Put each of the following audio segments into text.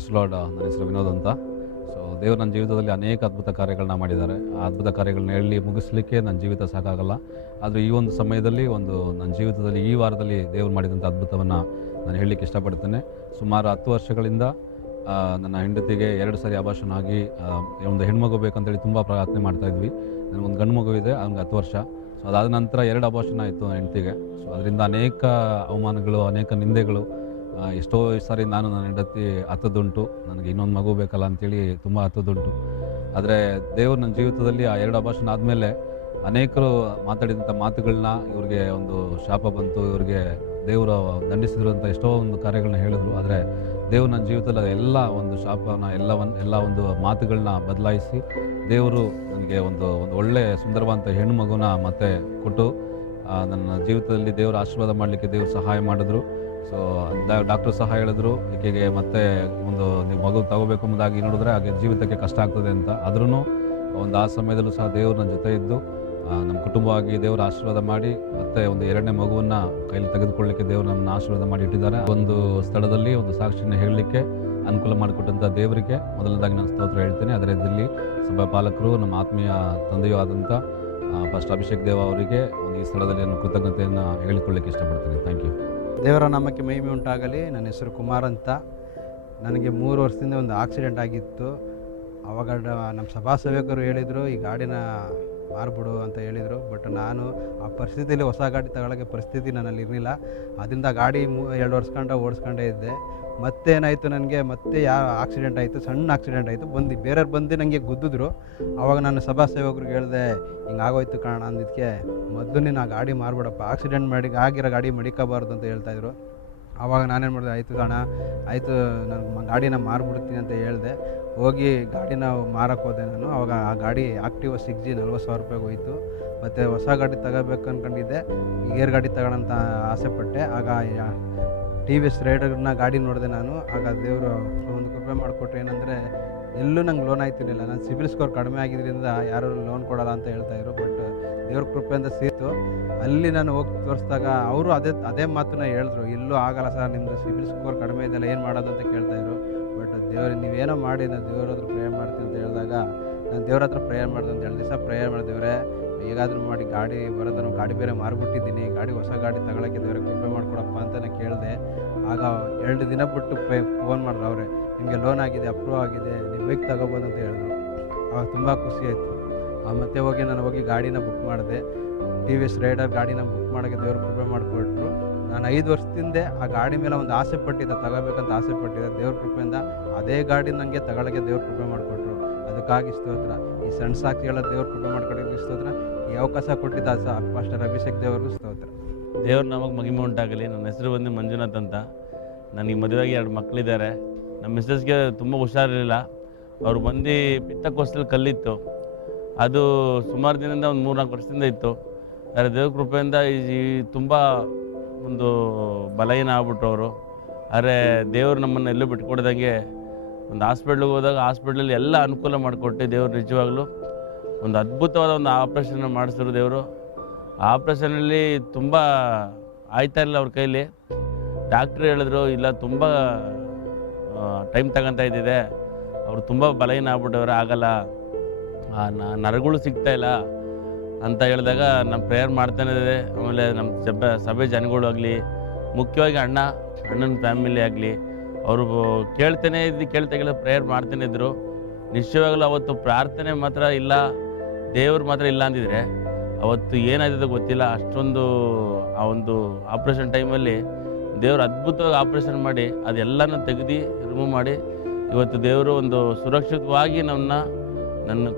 Price lord. ನನ್ನ ಹೆಸರು ವಿನೋದ್ ಅಂತ. ಸೊ ದೇವರು ನನ್ನ ಜೀವಿತದಲ್ಲಿ ಅನೇಕ ಅದ್ಭುತ ಕಾರ್ಯಗಳನ್ನ ಮಾಡಿದ್ದಾರೆ. ಆ ಅದ್ಭುತ ಕಾರ್ಯಗಳನ್ನ ಹೇಳಿ ಮುಗಿಸ್ಲಿಕ್ಕೆ ನನ್ನ ಜೀವಿತ ಸಾಕಾಗಲ್ಲ. ಆದರೆ ಈ ಒಂದು ಸಮಯದಲ್ಲಿ ನನ್ನ ಜೀವಿತದಲ್ಲಿ ಈ ವಾರದಲ್ಲಿ ದೇವರು ಮಾಡಿದಂಥ ಅದ್ಭುತವನ್ನು ನಾನು ಹೇಳಲಿಕ್ಕೆ ಇಷ್ಟಪಡ್ತೇನೆ. ಸುಮಾರು 10 ವರ್ಷಗಳಿಂದ ನನ್ನ ಹೆಂಡತಿಗೆ 2 ಸಾರಿ ಅಬಾರ್ಷನ್ ಆಗಿ ಒಂದು ಹೆಣ್ಮಗು ಬೇಕಂತೇಳಿ ತುಂಬ ಪ್ರಾರ್ಥನೆ ಮಾಡ್ತಾಯಿದ್ವಿ. ನನಗೊಂದು ಗಂಡು ಮಗು ಇದೆ, ಅವ್ನಿಗೆ 10 ವರ್ಷ. ಸೊ ಅದಾದ ನಂತರ 2 ಅಬಾರ್ಷನ್ ಆಯಿತು ನನ್ನ ಹೆಂಡತಿಗೆ. ಸೊ ಅದರಿಂದ ಅನೇಕ ಅವಮಾನಗಳು, ಅನೇಕ ನಿಂದೆಗಳು, ಎಷ್ಟೋ ಸಾರಿ ನಾನು ನನ್ನ ಹೆಂಡತಿ ಹತ್ತದುಂಟು. ನನಗೆ ಇನ್ನೊಂದು ಮಗು ಬೇಕಲ್ಲ ಅಂತೇಳಿ ತುಂಬ ಹತ್ತದುಂಟು. ಆದರೆ ದೇವರು ನನ್ನ ಜೀವಿತದಲ್ಲಿ ಆ 2 ಅಬಾರ್ಷನ್ ಆದಮೇಲೆ ಅನೇಕರು ಮಾತಾಡಿದಂಥ ಮಾತುಗಳನ್ನ, ಇವ್ರಿಗೆ ಒಂದು ಶಾಪ ಬಂತು, ಇವ್ರಿಗೆ ದೇವರು ದಂಡಿಸಿದ್ರು ಅಂತ ಎಷ್ಟೋ ಒಂದು ಕಾರ್ಯಗಳನ್ನ ಹೇಳಿದ್ರು. ಆದರೆ ದೇವರು ನನ್ನ ಜೀವಿತದಲ್ಲಿ ಎಲ್ಲ ಒಂದು ಶಾಪನ ಎಲ್ಲ ಒಂದು ಮಾತುಗಳನ್ನ ಬದಲಾಯಿಸಿ ದೇವರು ನನಗೆ ಒಂದು ಒಳ್ಳೆಯ ಸುಂದರವಾದಂಥ ಹೆಣ್ಣು ಮಗುನ ಮತ್ತೆ ಕೊಟ್ಟು ನನ್ನ ಜೀವಿತದಲ್ಲಿ ದೇವರು ಆಶೀರ್ವಾದ ಮಾಡಲಿಕ್ಕೆ ದೇವರು ಸಹಾಯ ಮಾಡಿದ್ರು. ಸೊ ಡಾಕ್ಟರ್ ಸಹ ಹೇಳಿದ್ರು, ಈಕೆಗೆ ಮತ್ತೆ ನೀವು ಮಗು ತಗೋಬೇಕು ಎಂಬುದಾಗಿ ನೋಡಿದ್ರೆ ಹಾಗೆ ಜೀವಿತಕ್ಕೆ ಕಷ್ಟ ಆಗ್ತದೆ ಅಂತ. ಆದ್ರೂ ಆ ಸಮಯದಲ್ಲೂ ಸಹ ದೇವರು ನನ್ನ ಜೊತೆ ಇದ್ದು ನಮ್ಮ ಕುಟುಂಬವಾಗಿ ದೇವರು ಆಶೀರ್ವಾದ ಮಾಡಿ ಮತ್ತೆ ಒಂದು 2ನೇ ಮಗುವನ್ನು ಕೈಲಿ ತೆಗೆದುಕೊಳ್ಳಲಿಕ್ಕೆ ದೇವರು ನಮ್ಮನ್ನು ಆಶೀರ್ವಾದ ಮಾಡಿ ಇಟ್ಟಿದ್ದಾರೆ. ಒಂದು ಸ್ಥಳದಲ್ಲಿ ಒಂದು ಸಾಕ್ಷಿಯನ್ನು ಹೇಳಲಿಕ್ಕೆ ಅನುಕೂಲ ಮಾಡಿಕೊಟ್ಟಂಥ ದೇವರಿಗೆ ಮೊದಲನೇದಾಗಿ ನಾನು ಸ್ತೋತ್ರ ಹೇಳ್ತೇನೆ. ಅದರ ಇದರಲ್ಲಿ ಸಭಾ ಪಾಲಕರು, ನಮ್ಮ ಆತ್ಮೀಯ ತಂದೆಯೂ ಆದಂಥ ಫಾಸ್ಟರ್ ಅಭಿಷೇಕ್ ದೇವ ಅವರಿಗೆ ಈ ಸ್ಥಳದಲ್ಲಿ ನಾನು ಕೃತಜ್ಞತೆಯನ್ನು ಹೇಳಿಕೊಳ್ಳಲಿಕ್ಕೆ ಇಷ್ಟಪಡ್ತೇನೆ. Thank you. ದೇವರ ನಾಮಕ್ಕೆ ಮಹಿಮೆ ಉಂಟಾಗಲಿ. ನನ್ನ ಹೆಸರು ಕುಮಾರ್ ಅಂತ. ನನಗೆ 3 ವರ್ಷದಿಂದ ಒಂದು ಆಕ್ಸಿಡೆಂಟ್ ಆಗಿತ್ತು. ಆವಾಗ ನಮ್ಮ ಸಭಾ ಸೇವಕರು ಹೇಳಿದರು, ಈ ಗಾಡಿನ ಮಾರ್ಬಿಡು ಅಂತ ಹೇಳಿದರು. ಬಟ್ ನಾನು ಆ ಪರಿಸ್ಥಿತಿಯಲ್ಲಿ ಹೊಸ ಗಾಡಿ ತಗೊಳ್ಳೋಕ್ಕೆ ಪರಿಸ್ಥಿತಿ ನನ್ನಲ್ಲಿ ಇರಲಿಲ್ಲ. ಅದರಿಂದ ಗಾಡಿ 2 ವರ್ಷ ಓಡಿಸ್ಕೊಂಡೇ ಇದ್ದೆ. ಮತ್ತೇನಾಯಿತು, ನನಗೆ ಮತ್ತೆ ಆಕ್ಸಿಡೆಂಟ್ ಆಯಿತು, ಸಣ್ಣ ಆಕ್ಸಿಡೆಂಟ್ ಆಯಿತು. ಬೇರೆಯವ್ರು ಬಂದು ನನಗೆ ಗುದ್ದಿದ್ರು. ಆವಾಗ ನಾನು ಸಭಾ ಸೇವಕರಿಗೆ ಹೇಳಿದೆ, ಹಿಂಗಾಗೋಯ್ತು ಕಾರಣ ಅಂದಿದ್ದಕ್ಕೆ, ಮೊದಲು ನೀನು ಆ ಗಾಡಿ ಮಾರ್ಬಿಡಪ್ಪ, ಆಕ್ಸಿಡೆಂಟ್ ಆಗಿರೋ ಗಾಡಿ ಮಡಿಕೋಬಾರ್ದು ಅಂತ ಹೇಳ್ತಾಯಿದ್ರು. ಆವಾಗ ನಾನೇನು ಮಾಡಿದೆ, ಆಯಿತು ಕಣ, ಆಯಿತು ನಾನು ಗಾಡಿನ ಮಾರ್ಬಿಡ್ತೀನಿ ಅಂತ ಹೇಳಿದೆ. ಹೋಗಿ ಗಾಡಿನ ಮಾರಕ್ಕೆ ಹೋದೆ ನಾನು. ಆವಾಗ ಆ ಗಾಡಿ ಆಕ್ಟಿವಾ 6G 40,000 ರೂಪಾಯಿಗೆ ಹೋಯಿತು. ಮತ್ತು ಹೊಸ ಗಾಡಿ ತಗೋಬೇಕು ಅಂದ್ಕೊಂಡಿದ್ದೆ, ಗೇರ್ ಗಾಡಿ ತಗೊಳ್ಳೋಂತ ಆಸೆಪಟ್ಟೆ. ಆಗ TVS ರೈಡರ್ನ ಗಾಡಿ ನೋಡಿದೆ ನಾನು. ಆಗ ದೇವರು ಒಂದು ಕೃಪೆ ಮಾಡಿಕೊಟ್ರೆ, ಏನಂದರೆ ಎಲ್ಲೂ ನಂಗೆ ಲೋನ್ ಆಯ್ತಿರಲಿಲ್ಲ. ನಾನು ಸಿಬಿಲ್ ಸ್ಕೋರ್ ಕಡಿಮೆ ಆಗಿದ್ದರಿಂದ ಯಾರೂ ಲೋನ್ ಕೊಡೋಲ್ಲ ಅಂತ ಹೇಳ್ತಾಯಿದ್ರು. ಬಟ್ ದೇವ್ರ ಕೃಪೆಯಿಂದ ಸಿಕ್ತು. ಅಲ್ಲಿ ನಾನು ಹೋಗಿ ತೋರಿಸಿದಾಗ ಅವರು ಅದೇ ಮಾತನ್ನ ಹೇಳಿದ್ರು, ಎಲ್ಲೂ ಆಗಲ್ಲ ಸರ್, ನಿಮ್ಮದು ಸಿಬಿಲ್ ಸ್ಕೋರ್ ಕಡಿಮೆ ಇದೆಯಲ್ಲ, ಏನು ಮಾಡೋದು ಅಂತ ಕೇಳ್ತಾಯಿದ್ರು. ಬಟ್ ದೇವ್ರು ನೀವೇನೋ ಮಾಡಿ ನಾನು ದೇವ್ರ ಹತ್ರ ಪ್ರೇಯರ್ ಮಾಡ್ತೀನಿ ಅಂತ ಹೇಳಿದಾಗ, ನಾನು ದೇವ್ರ ಹತ್ರ ಪ್ರೇಯರ್ ಮಾಡಿದೆ ಅಂತ 2 ದಿವಸ ಪ್ರೇಯರ್ ಮಾಡಿದೇವ್ರೆ, ಹೇಗಾದರೂ ಮಾಡಿ ಗಾಡಿ ಬರೋದನ್ನು, ಗಾಡಿ ಬೇರೆ ಮಾರ್ಬಿಟ್ಟಿದ್ದೀನಿ, ಹೊಸ ಗಾಡಿ ತಗೊಳ್ಳೋಕ್ಕೆ ದೇವ್ರಿಗೆ ಕೃಪೆ ಮಾಡಿಕೊಡಪ್ಪ ಅಂತ ನಾನು ಕೇಳಿದೆ. ಆಗ 2 ದಿನ ಬಿಟ್ಟು ಫೋನ್ ಮಾಡಿದ್ರು ಅವರೇ, ನಿಮಗೆ ಲೋನ್ ಆಗಿದೆ, ಅಪ್ರೂವ್ ಆಗಿದೆ, ನೀವು ಬೈಕ್ ತಗೋಬೋದು ಅಂತ ಹೇಳಿದ್ರು. ಆವಾಗ ತುಂಬ ಖುಷಿ ಆಯಿತು. ಮತ್ತೆ ನಾನು ಹೋಗಿ ಗಾಡಿನ ಬುಕ್ ಮಾಡಿದೆ. TVS ರೈಡರ್ ಗಾಡಿನ ಬುಕ್ ಮಾಡೋಕ್ಕೆ ದೇವ್ರು ಕೃಪೆ ಮಾಡಿಕೊಟ್ರು. ನಾನು 5 ವರ್ಷದಿಂದ ಆ ಗಾಡಿ ಮೇಲೆ ಒಂದು ಆಸೆ ಪಟ್ಟಿದ್ದೆ, ತಗೋಬೇಕಂತ ಆಸೆ ಪಟ್ಟಿದ್ದೆ. ದೇವ್ರ ಕೃಪೆಯಿಂದ ಅದೇ ಗಾಡಿ ನನಗೆ ತಗೊಳ್ಳೋಕ್ಕೆ ದೇವ್ರ ಕೃಪೆ ಮಾಡಿಕೊಟ್ರು. ಅದಕ್ಕಾಗಿ ಸ್ತೋತ್ರ. ಈ ಸಣ್ಣ ಸಾಕ್ಷಿಗಳ ದೇವ್ರ ಕೃಪೆ ಮಾಡ್ಕೊಡೋಕ್ಕೆ ಸ್ತೋತ್ರ. ಈ ಅವಕಾಶ ಕೊಟ್ಟಿದ್ದ ಫಾಸ್ಟರ್ ಅಭಿಷೇಕ್ ದೇವ್ರಿಗೂ ಸ್ತೋತ್ರ. ದೇವ್ರು ನಮಗೆ ಮಹಿಮೆ ಉಂಟಾಗಲಿ. ನನ್ನ ಹೆಸರು ಬಂದು ಮಂಜುನಾಥ್ ಅಂತ. ನನಗೆ ಮದುವೆಯಾಗಿ 2 ಮಕ್ಕಳಿದ್ದಾರೆ. ನಮ್ಮ ಮಿಸ್ಸಸ್ಗೆ ತುಂಬ ಹುಷಾರಿರಲಿಲ್ಲ. ಅವ್ರು ಬಂದು ಪಿತ್ತಕೋಸ್ತಲ್ಲಿ ಕಲ್ಲಿತ್ತು. ಅದು ಸುಮಾರು ದಿನದಿಂದ ಒಂದು 3-4 ವರ್ಷದಿಂದ ಇತ್ತು. ಆದರೆ ದೇವ್ರ ಕೃಪೆಯಿಂದ ತುಂಬ ಒಂದು ಬಲಹೀನ ಆಗ್ಬಿಟ್ರು ಅವರು. ಆದರೆ ದೇವರು ನಮ್ಮನ್ನು ಎಲ್ಲೂ ಬಿಟ್ಕೊಡ್ದಂಗೆ ಒಂದು ಹಾಸ್ಪಿಟ್ಲಿಗೆ ಹೋದಾಗ ಹಾಸ್ಪಿಟ್ಲಲ್ಲಿ ಎಲ್ಲ ಅನುಕೂಲ ಮಾಡಿಕೊಟ್ಟು ದೇವರು ನಿಜವಾಗ್ಲೂ ಒಂದು ಅದ್ಭುತವಾದ ಒಂದು ಆಪ್ರೇಷನ್ ಮಾಡಿಸಿದ್ರು ದೇವರು. ಆ ಆಪ್ರೇಷನಲ್ಲಿ ತುಂಬ ಆಯ್ತಾ ಇಲ್ಲ ಅವ್ರ ಕೈಲಿ. ಡಾಕ್ಟ್ರು ಹೇಳಿದ್ರು, ಇಲ್ಲ ತುಂಬ ಟೈಮ್ ತಗೊತಾ ಇದ್ದಿದೆ, ಅವರು ತುಂಬ ಬಲಹೀನ ಆಗ್ಬಿಟ್ಟವ್ರೆ, ಆಗಲ್ಲ, ನರಗಳು ಸಿಗ್ತಾಯಿಲ್ಲ ಅಂತ ಹೇಳಿದಾಗ ನಮ್ಮ ಪ್ರೇಯರ್ ಮಾಡ್ತಾನೆ ಇದೆ. ಆಮೇಲೆ ನಮ್ಮ ಸಭೆ ಜನಗಳಾಗಲಿ, ಮುಖ್ಯವಾಗಿ ಅಣ್ಣನ ಫ್ಯಾಮಿಲಿ ಆಗಲಿ, ಅವರು ಕೇಳ್ತಾನೆ ಪ್ರೇಯರ್ ಮಾಡ್ತಾನೆ ಇದ್ದರು. ನಿಶ್ಚಯವಾಗಲೂ ಅವತ್ತು ಪ್ರಾರ್ಥನೆ ಮಾತ್ರ ಇಲ್ಲ, ದೇವ್ರು ಮಾತ್ರ ಇಲ್ಲ ಅಂದಿದ್ರೆ ಅವತ್ತು ಏನಾಯ್ತದೆ ಗೊತ್ತಿಲ್ಲ. ಅಷ್ಟೊಂದು ಆ ಒಂದು ಆಪ್ರೇಷನ್ ಟೈಮಲ್ಲಿ ದೇವರು ಅದ್ಭುತವಾಗಿ ಆಪ್ರೇಷನ್ ಮಾಡಿ ಅದೆಲ್ಲನೂ ತೆಗೆದು ರಿಮೂವ್ ಮಾಡಿ ಇವತ್ತು ದೇವರು ಒಂದು ಸುರಕ್ಷಿತವಾಗಿ ನನ್ನ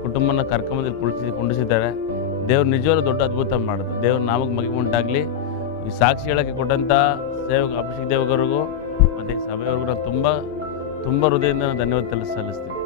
ಕುಟುಂಬನ ಕರ್ಕೊಂಬಂದು ಕುಂಡಿಸಿದ್ದಾರೆ. ದೇವ್ರು ನಿಜವಾಗ್ಲೂ ದೊಡ್ಡ ಅದ್ಭುತ ಮಾಡಿದ್ರು. ದೇವ್ರು ನಾಮಕ್ಕೆ ಮಹಿಮೆ ಉಂಟಾಗಲಿ. ಈ ಸಾಕ್ಷಿ ಹೇಳೋಕ್ಕೆ ಕೊಟ್ಟಂಥ ಅಭಿಷೇಕ್ ದೇವರಿಗೂ ಮತ್ತು ಸಭೆಯವ್ರಿಗೂ ನಾನು ತುಂಬ ಹೃದಯದಿಂದ ಧನ್ಯವಾದ ಸಲ್ಲಿಸ್ತೀನಿ.